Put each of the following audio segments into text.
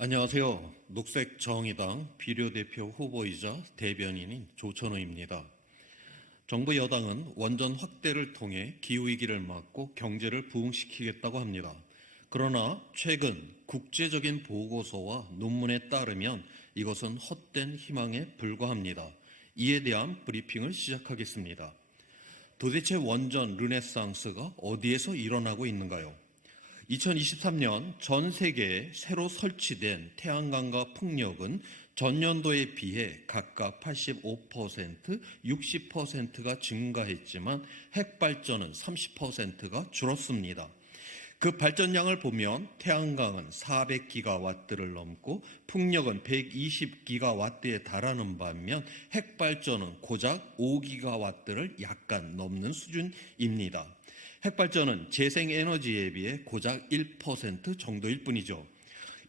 안녕하세요. 녹색 정의당 비례대표 후보이자 대변인인 조천호입니다. 정부 여당은 원전 확대를 통해 기후위기를 막고 경제를 부흥시키겠다고 합니다. 그러나 최근 국제적인 보고서와 논문에 따르면 이것은 헛된 희망에 불과합니다. 이에 대한 브리핑을 시작하겠습니다. 도대체 원전 르네상스가 어디에서 일어나고 있는가요? 2023년 전 세계에 새로 설치된 태양광과 풍력은 전년도에 비해 각각 85%, 60%가 증가했지만 핵발전은 30%가 줄었습니다. 그 발전량을 보면 태양광은 400기가와트를 넘고 풍력은 120기가와트에 달하는 반면 핵발전은 고작 5기가와트를 약간 넘는 수준입니다. 핵발전은 재생에너지에 비해 고작 1% 정도일 뿐이죠.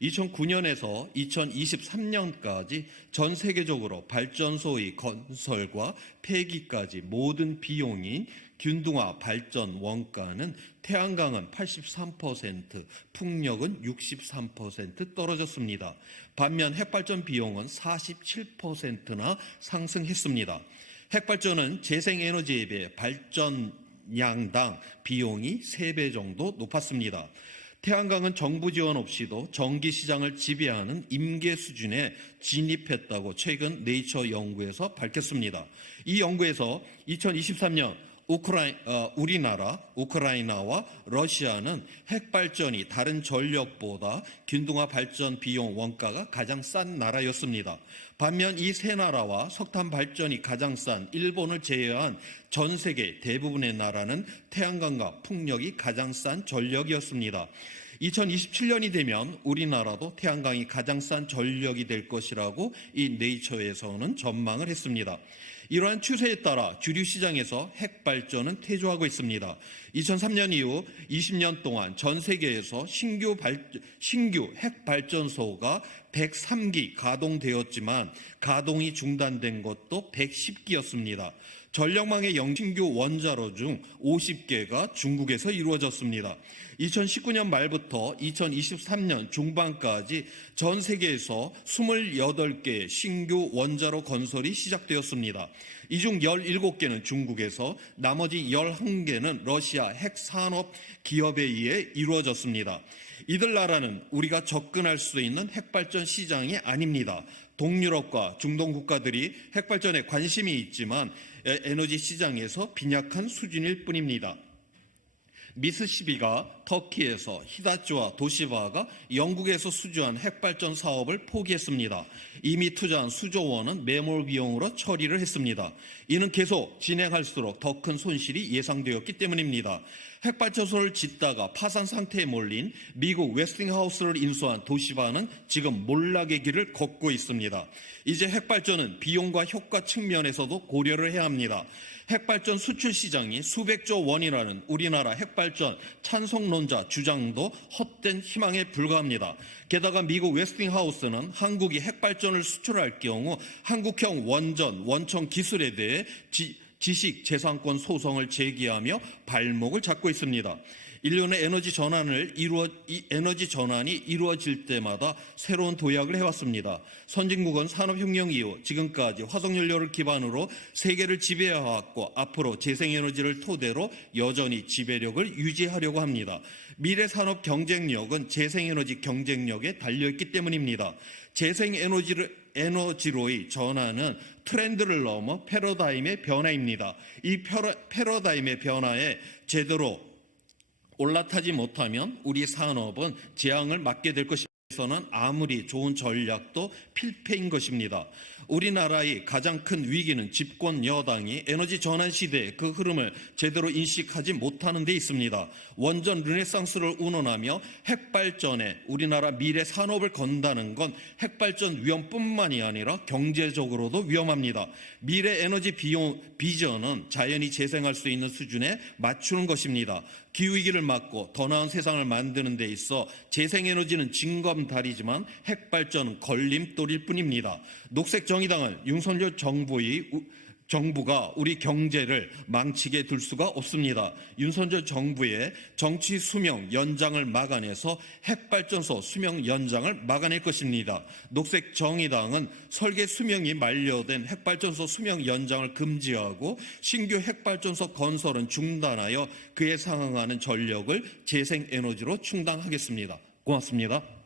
2009년에서 2023년까지 전 세계적으로 발전소의 건설과 폐기까지 모든 비용인 균등화 발전 원가는 태양광은 83%, 풍력은 63% 떨어졌습니다. 반면 핵발전 비용은 47%나 상승했습니다. 핵발전은 재생에너지에 비해 발전 양당 비용이 3배 정도 높았습니다. 태양광은 정부 지원 없이도 전기 시장을 지배하는 임계 수준에 진입했다고 최근 네이처 연구에서 밝혔습니다. 이 연구에서 2023년 우크라이, 어, 우리나라, 우크라이나와 러시아는 핵발전이 다른 전력보다 균등화 발전 비용 원가가 가장 싼 나라였습니다. 반면 이 세 나라와 석탄 발전이 가장 싼 일본을 제외한 전 세계 대부분의 나라는 태양광과 풍력이 가장 싼 전력이었습니다. 2027년이 되면 우리나라도 태양광이 가장 싼 전력이 될 것이라고 이 네이처에서는 전망을 했습니다. 이러한 추세에 따라 주류 시장에서 핵 발전은 퇴조하고 있습니다. 2003년 이후 20년 동안 전 세계에서 신규 발, 신규 핵 발전소가 103기 가동되었지만 가동이 중단된 것도 110기였습니다. 전력망의 영신규 원자로 중 50개가 중국에서 이루어졌습니다. 2019년 말부터 2023년 중반까지 전 세계에서 28개의 신규 원자로 건설이 시작되었습니다. 이 중 17개는 중국에서 나머지 11개는 러시아 핵산업 기업에 의해 이루어졌습니다. 이들 나라는 우리가 접근할 수 있는 핵발전 시장이 아닙니다. 동유럽과 중동 국가들이 핵발전에 관심이 있지만 에너지 시장에서 빈약한 수준일 뿐입니다. 미스시비가 터키에서 히다츠와 도시바가 영국에서 수주한 핵발전 사업을 포기했습니다. 이미 투자한 수조 원은 매몰 비용으로 처리를 했습니다. 이는 계속 진행할수록 더 큰 손실이 예상되었기 때문입니다. 핵발전소를 짓다가 파산 상태에 몰린 미국 웨스팅하우스를 인수한 도시바는 지금 몰락의 길을 걷고 있습니다. 이제 핵발전은 비용과 효과 측면에서도 고려를 해야 합니다. 핵발전 수출 시장이 수백조 원이라는 우리나라 핵발전 찬성론자 주장도 헛된 희망에 불과합니다. 게다가 미국 웨스팅하우스는 한국이 핵발전을 수출할 경우 한국형 원전, 원청 기술에 대해 지, 지식 재산권 소송을 제기하며 발목을 잡고 있습니다. 인류는 에너지 전환을 이루어 이 에너지 전환이 이루어질 때마다 새로운 도약을 해왔습니다. 선진국은 산업혁명 이후 지금까지 화석연료를 기반으로 세계를 지배해왔고 앞으로 재생에너지를 토대로 여전히 지배력을 유지하려고 합니다. 미래 산업 경쟁력은 재생에너지 경쟁력에 달려있기 때문입니다. 재생 에너지를 에너지로의 전환은 트렌드를 넘어 패러다임의 변화입니다. 이 패러다임의 변화에 제대로 올라타지 못하면 우리 산업은 재앙을 맞게 될 것이 서는 아무리 좋은 전략도 필패인 것입니다. 우리나라의 가장 큰 위기는 집권 여당이 에너지 전환 시대의 그 흐름을 제대로 인식하지 못하는 데 있습니다. 원전 르네상스를 운운하며 핵발전에 우리나라 미래 산업을 건다는 건 핵발전 위험뿐만이 아니라 경제적으로도 위험합니다. 미래 에너지 비용 비전은 자연이 재생할 수 있는 수준에 맞추는 것입니다. 기후 위기를 막고 더 나은 세상을 만드는 데 있어 재생 에너지는 징검 다리지만 핵발전은 걸림돌일 뿐입니다. 녹색 정의당은 윤석열 정부의 정부가 우리 경제를 망치게 둘 수가 없습니다. 윤석열 정부의 정치 수명 연장을 막아내서 핵발전소 수명 연장을 막아낼 것입니다. 녹색 정의당은 설계 수명이 만료된 핵발전소 수명 연장을 금지하고 신규 핵발전소 건설은 중단하여 그에 상응하는 전력을 재생에너지로 충당하겠습니다. 고맙습니다.